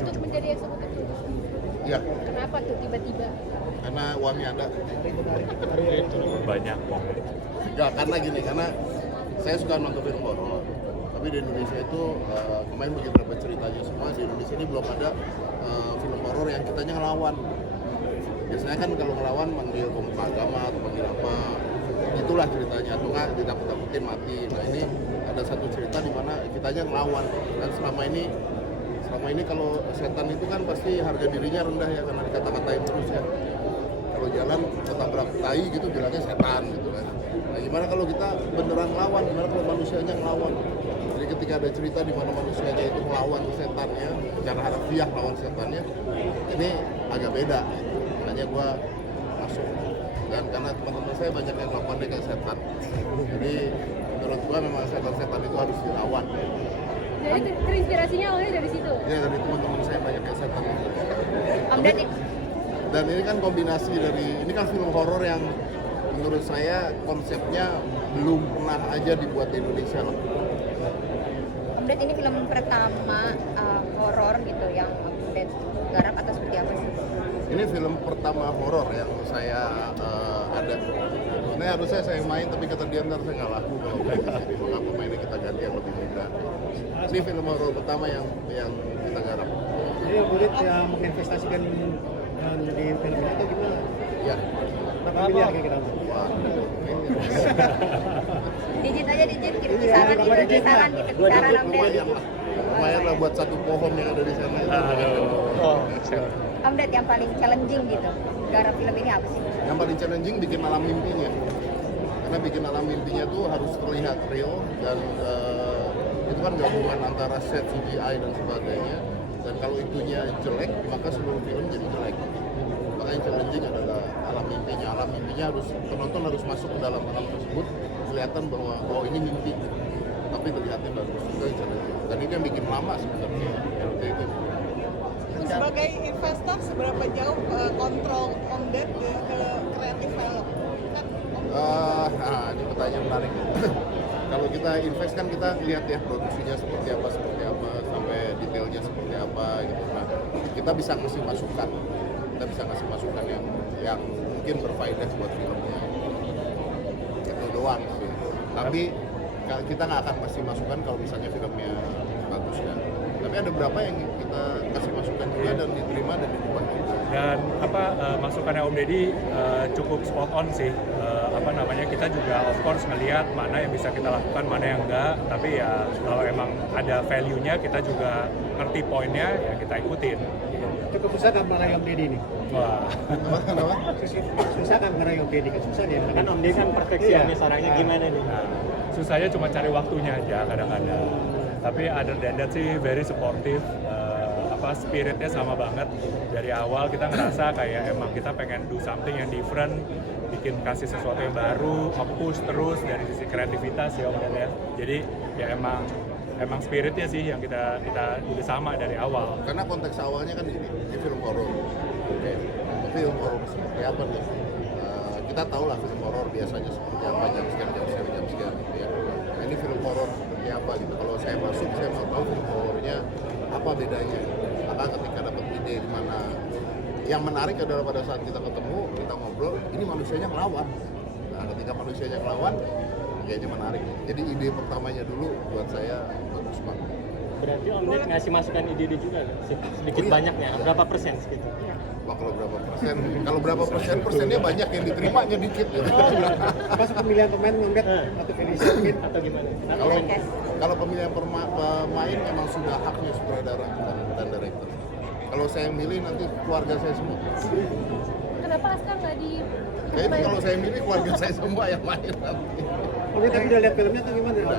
untuk menjadi eksekutif produser? Ya, Kenapa tuh tiba-tiba? karena uangnya ada. Banyak uang. Ya, karena gini, karena saya suka nonton film horor. Tapi di Indonesia itu kemarin beberapa ceritanya semua di Indonesia ini belum ada film horor yang kitanya ngelawan. Biasanya kan kalau ngelawan manggil pemuka agama atau manggil apa, itulah ceritanya, atau nggak ditakut-takutin mati. Nah ini ada satu cerita di mana kitanya ngelawan. Dan selama ini kalau setan itu kan pasti harga dirinya rendah ya, karena dikata-katain terus ya. Kalau jalan ketabrak tai gitu bilangnya setan gitu kan. Nah gimana kalau kita beneran ngelawan, gimana kalau manusianya ngelawan? Jadi ketika ada cerita di mana manusianya itu melawan setannya, secara harfiah lawan setannya, ini agak beda. Makanya gue masuk. Dan karena teman-teman saya banyak yang melakukannya kayak setan, jadi menurut gue memang setan-setan itu harus dilawan. Jadi terinspirasinya awalnya dari situ? Ya dari teman-teman saya banyak kayak setan. Amdet Dan ini kan kombinasi dari, ini kan film horor yang menurut saya konsepnya belum pernah aja dibuat di Indonesia loh. Amdet ini film pertama horor gitu yang Amdet garap atau seperti apa sih? Ini film pertama horor yang saya ada. Sebenarnya harusnya saya main, tapi kata dia ntar saya nggak laku kalau main di sini. Maka pemainnya kita ganti yang lebih muda. Ini film horor pertama yang kita garap. Jadi boleh menginvestasikan di film ini atau gimana? Ya. Berapa miliar kira-kira? Wah. Digit aja digit, kisaran gitu, kisaran Amdet. Lumayan lah buat satu pohon yang ada di sana itu. Amdet yang paling challenging gitu, garap film ini apa sih? Yang paling challenging bikin alam mimpinya. Karena bikin alam mimpinya tuh harus terlihat real dan itu kan gabungan antara set CGI dan sebagainya. Dan kalau itunya jelek, maka seluruh film jadi jelek. Makanya yang challenging adalah alam mimpinya. Alam mimpinya harus, penonton harus masuk ke dalam alam tersebut, kelihatan bahwa oh ini mimpi, tapi terlihatnya bagus. Itu yang challenging. Dan itu yang bikin lama sebenarnya. Itu. Sebagai investor, seberapa jauh kontrol Amdet ke kreatif film? Kan Ini pertanyaan menarik. Kalau kita invest kan kita lihat ya produksinya seperti apa, sampai detailnya seperti apa gitu. Nah, kita bisa ngasih masukan. Kita bisa ngasih masukan yang mungkin berfaedah buat filmnya. Itu doang sih. Tapi kita nggak akan kasih masukan kalau misalnya filmnya bagus ya. Tapi ada beberapa yang kita kasih masukan juga dan diterima dan diubah juga. Dan masukannya Om Deddy cukup spot on sih. Kita juga of course ngelihat mana yang bisa kita lakukan, mana yang enggak. Tapi ya kalau emang ada value-nya, kita juga ngerti poinnya, ya kita ikutin. Cukup susah kan meraih Om Deddy ini? Wah. Kenapa? Susah kan meraih Om Deddy? Susah dia. Kan Om Deddy kan perfeksionis orangnya gimana nih? Nah, susahnya cuma cari waktunya aja kadang-kadang. Tapi other than that sih very supportive. Spiritnya sama banget. Dari awal kita ngerasa kayak emang kita pengen do something yang different, bikin kasih sesuatu yang baru, push terus dari sisi kreativitas ya Om Deddy ya. Jadi ya emang spiritnya sih yang kita udah sama dari awal. Karena konteks awalnya kan ini film horor. Oke. Film horor seperti apa nih? Kita tahu lah film horor biasanya seperti apa, jam sekian gitu ya. Nah ini film horor seperti apa gitu. Kalau saya masuk, saya mau tahu film horornya apa bedanya. Maka ketika dapat ide di mana yang menarik adalah pada saat kita ketemu, kita ngobrol, ini manusianya ngelawan. Nah ketika manusianya ngelawan, kayaknya menarik. Jadi ide pertamanya dulu buat saya bagus banget. Berarti Om Deddy ngasih masukan ide juga kan? Sedikit banyaknya, berapa persen segitu? Wah kalau berapa persen? Kalau berapa persennya banyak, yang diterimanya dikit gitu. Pas pemilihan pemain Amdet atau Felicia mungkin? Atau gimana? Kalau pemilihan pemain memang sudah haknya sutradara dan direktur. Kalau saya yang milih nanti keluarga saya semua. Kenapa Aska nggak di? Ya itu kalau saya milih keluarga saya semua yang main nanti. Amdet tapi udah lihat filmnya atau gimana?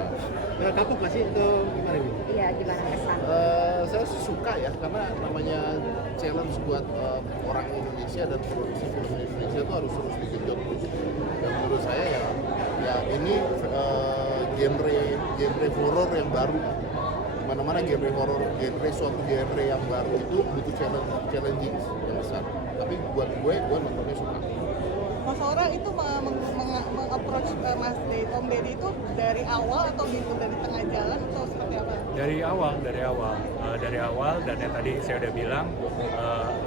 Kapok nggak sih atau gimana ini? Iya, gimana kesan? Saya sih suka ya, karena namanya challenge buat orang Indonesia dan produksi film Indonesia itu harus terus digenjot terus. Dan menurut saya ya ini genre horor yang baru. Mana-mana genre horor, suatu genre yang baru itu butuh challenging yang besar. Tapi buat gue nontonnya suka. Mas Aura itu meng-approach Om Deddy itu dari awal atau gitu dari tengah jalan atau seperti apa? Dari awal, dan yang tadi saya udah bilang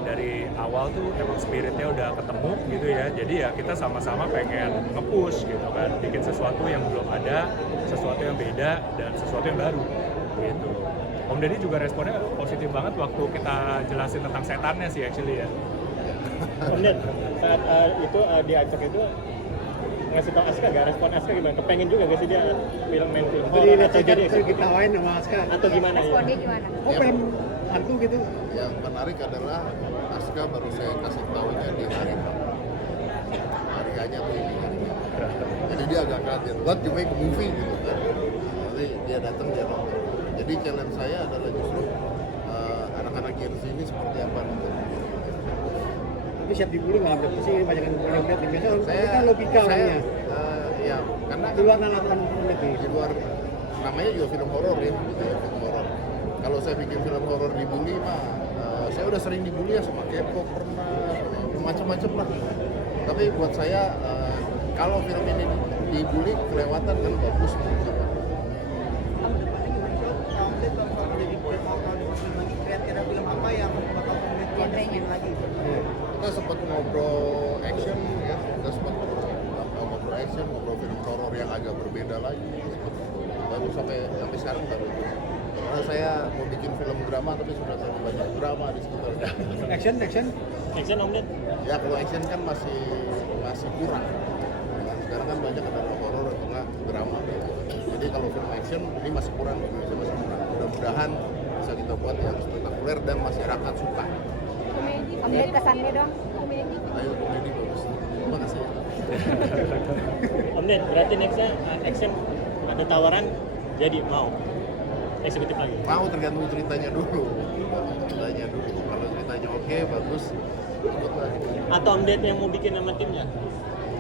dari awal tuh emang spiritnya udah ketemu gitu ya. Jadi ya kita sama-sama pengen nge-push gitu kan, bikin sesuatu yang belum ada, sesuatu yang beda dan sesuatu yang baru gitu. Om Deddy juga responnya positif banget waktu kita jelasin tentang setannya sih actually ya. Om Ded, saat itu diajak itu ngasih tau Aska gak? Respon Aska gimana? Kepengen juga gak sih dia main film Jadi horor atau jadi itu ditawain sama Aska. atau gimana ya? Respon dia gimana? Oh film hantu gitu. Yang menarik adalah Aska baru saya kasih tahunya di hari hanya tuh ini hari. Jadi dia agak kaget, what you make a movie gitu kan. Nanti dia datang dia nonton. Jadi challenge saya adalah justru anak-anak Jersey ini seperti apa gitu. Tapi siap dibully nggak ada sih banyak yang lihat di biasa. Saya Kan logika orangnya. Ya karena Di luar aturan internet nih. di luar namanya juga film horor ya, gitu ya, film horor. Kalau saya bikin film horor dibully mah, saya udah sering dibully ya sama K-pop pernah, macam-macam lah. Tapi buat saya kalau film ini dibully kelewatan kan bagus menurut saya. Kira-kira film apa yang bakal Genrenya. lagi? Kita sempat ngobrol action ya, kita sempat ngobrol action, ngobrol film horor yang agak berbeda lagi. Baru sampai sekarang baru. Karena saya mau bikin film drama tapi sudah terlalu banyak drama di sekitar. Action. Action Om Ded? Ya kalau action kan masih kurang. Sekarang kan banyak ada horor atau enggak drama. Jadi kalau film action ini masih kurang, Indonesia masih kurang. Mudah-mudahan bisa kita buat yang spektakuler dan masyarakat suka. Komedi. Om Ded kesannya dong. Komedi. Ayo komedi bagus. Terima kasih. Om Ded, berarti nextnya action ada tawaran jadi mau eksekutif lagi? Mau tergantung ceritanya dulu. Kalau ceritanya oke, bagus, ikut lagi. Atau Om Ded yang mau bikin sama timnya?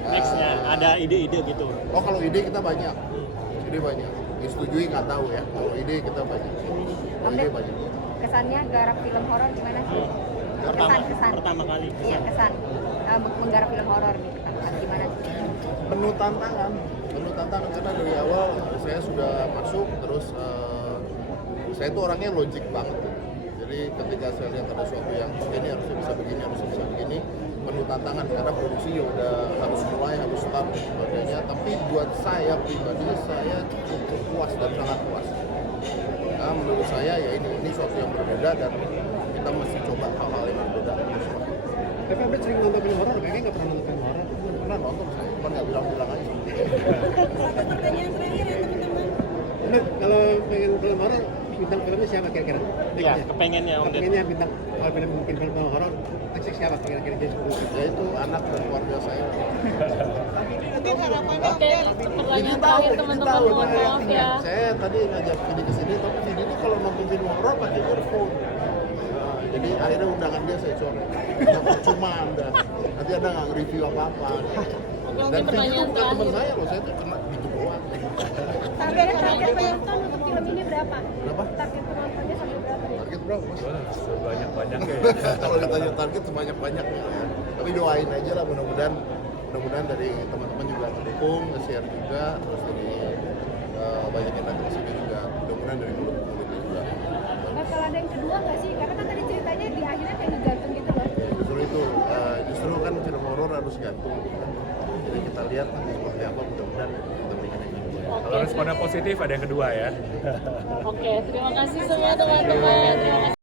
Nextnya ada ide-ide gitu? Oh kalau ide kita banyak. Ide banyak. Disetujui nggak tahu ya. Kalau ide kita banyak. Kalau ide banyak. Kesannya garap film horor gimana sih? Kesan. Pertama kali. Iya kesan. Menggarap film horor gitu kan gimana sih? Penuh tantangan karena dari awal saya sudah masuk terus saya tuh orangnya logik banget tuh. Jadi ketika saya lihat ada sesuatu yang ini harus bisa begini penuh tantangan karena produksi ya udah harus mulai harus start dan sebagainya, tapi buat saya pribadi saya cukup puas dan sangat puas. Nah, menurut saya ya ini sesuatu yang berbeda dan kita mesti coba hal-hal yang berbeda. Tapi Abed sering nonton film horor, kayaknya nggak pernah nonton film horor. Pernah nonton saya, cuma nggak bilang-bilang aja. Abed, kalau pengen film horor, bintang filmnya siapa kira-kira? Iya, kepengennya Om Ded. Pengennya bintang, kalau bikin film horor, next siapa kira-kira dia sebelum? Ya itu anak dan keluarga saya. Nanti harapannya Oke, pertanyaan terakhir teman-teman, mohon maaf ya. Saya tadi ngajak Vidi ke sini, tapi Vidi itu kalau nonton film horor pakai earphone. Nah, jadi akhirnya undangan dia saya coret. Nggak percuma Anda. Nanti Anda nggak nge-review apa-apa. Oke, Dan mungkin Vidi itu pertanyaan bukan teman terakhir. saya loh, saya tuh kena gitu doang. Target penonton untuk film ini berapa? Berapa? Target penontonnya sampai berapa? Target berapa mas? Banyak-banyaknya ya. Kalau ditanya target sebanyak-banyaknya ya. Tapi doain aja lah mudah-mudahan dari teman-teman juga mendukung, nge-share juga, terus dari banyak yang datang ke sini juga. Mudah-mudahan dari mulut-mulutnya juga. Bakal ada yang kedua nggak sih? Karena kan tadi ceritanya di akhirnya kayak digantung gitu loh. Justru itu, justru kan film horor harus gantung. Jadi kita lihat nanti seperti apa, mudah-mudahan kita bikin yang kedua. Kalau responnya positif ada yang kedua ya. Oke, terima kasih semua teman-teman. Terima kasih.